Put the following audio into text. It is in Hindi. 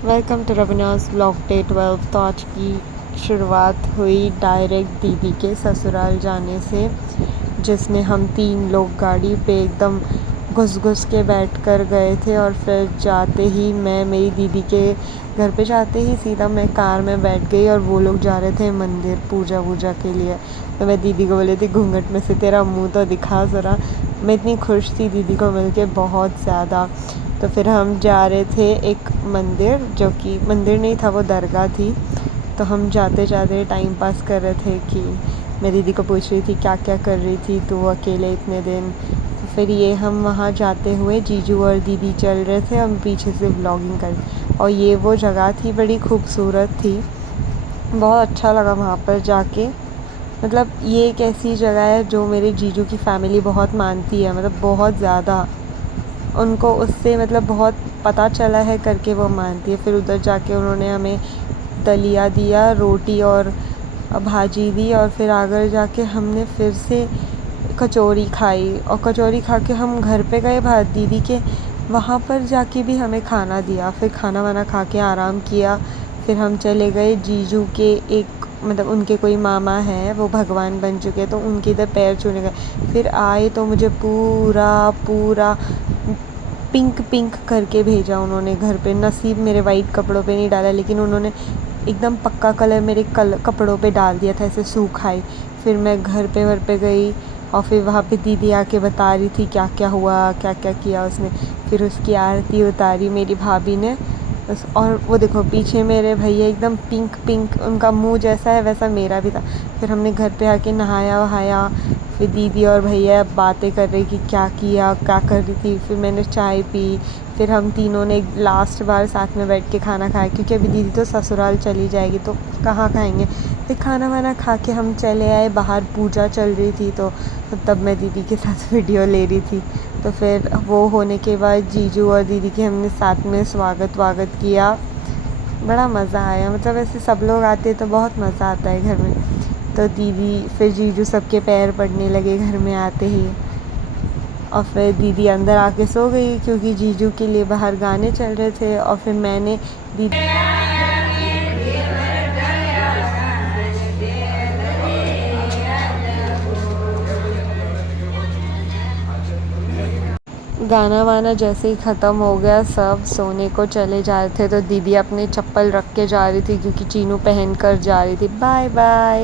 Welcome to Raveena's blog day 12। तो आज की शुरुआत हुई डायरेक्ट दीदी के ससुराल जाने से, जिसमें हम 3 लोग गाड़ी पे एकदम घुस के बैठ कर गए थे। और फिर जाते ही मैं मेरी दीदी के घर पे जाते ही सीधा मैं कार में बैठ गई और वो लोग जा रहे थे मंदिर पूजा वूजा के लिए। तो मैं दीदी को बोली थी घूंघट में से तेरा मुंह तो दिखा ज़रा। मैं इतनी खुश थी दीदी को मिलके बहुत ज़्यादा। तो फिर हम जा रहे थे एक मंदिर, जो कि मंदिर नहीं था, वो दरगाह थी। तो हम जाते जाते टाइम पास कर रहे थे कि मैं दीदी को पूछ रही थी क्या क्या कर रही थी तो अकेले इतने दिन। तो फिर ये हम वहाँ जाते हुए जीजू और दीदी चल रहे थे, हम पीछे से व्लॉगिंग कर। और ये वो जगह थी, बड़ी खूबसूरत थी, बहुत अच्छा लगा वहाँ पर जाके। मतलब ये एक ऐसी जगह है जो मेरे जीजू की फ़ैमिली बहुत मानती है, मतलब बहुत ज़्यादा उनको उससे मतलब बहुत पता चला है करके वो मानती है। फिर उधर जाके उन्होंने हमें दलिया दिया, रोटी और भाजी दी। और फिर आगे जाके हमने फिर से कचौरी खाई, और कचौरी खा के हम घर पे गए दीदी के। वहाँ पर जाके भी हमें खाना दिया, फिर खाना वाना खा के आराम किया। फिर हम चले गए जीजू के एक मतलब उनके कोई मामा हैं, वो भगवान बन चुके, तो उनके इधर पैर छूने गए। फिर आए तो मुझे पूरा पूरा पिंक पिंक करके भेजा उन्होंने घर पे। नसीब मेरे वाइट कपड़ों पे नहीं डाला, लेकिन उन्होंने एकदम पक्का कलर मेरे कपड़ों पे डाल दिया था, ऐसे सूखाई। फिर मैं घर पे गई, और फिर वहाँ पे दीदी आके बता रही थी क्या क्या हुआ, क्या क्या किया उसने। फिर उसकी आरती उतारी मेरी भाभी ने बस। और वो देखो पीछे मेरे भैया एकदम पिंक पिंक, उनका मुंह जैसा है वैसा मेरा भी था। फिर हमने घर पे आके नहाया वहाया। फिर दीदी और भैया बातें कर रही कि क्या किया क्या कर रही थी। फिर मैंने चाय पी। फिर हम तीनों ने लास्ट बार साथ में बैठ के खाना खाया, क्योंकि अभी दीदी तो ससुराल चली जाएगी तो कहाँ खाएंगे। फिर खाना वाना खा के हम चले आए बाहर, पूजा चल रही थी तो तब मैं दीदी के साथ वीडियो ले रही थी। तो फिर वो होने के बाद जीजू और दीदी के हमने साथ में स्वागत किया। बड़ा मज़ा आया, मतलब ऐसे सब लोग आते तो बहुत मज़ा आता है घर में। तो दीदी फिर जीजू सबके पैर पड़ने लगे घर में आते ही। और फिर दीदी अंदर आके सो गई, क्योंकि जीजू के लिए बाहर गाने चल रहे थे। और फिर मैंने दीदी गाना वाना जैसे ही ख़त्म हो गया, सब सोने को चले जा रहे थे, तो दीदी अपने चप्पल रख के जा रही थी, क्योंकि चीनू पहन कर जा रही थी। Bye bye.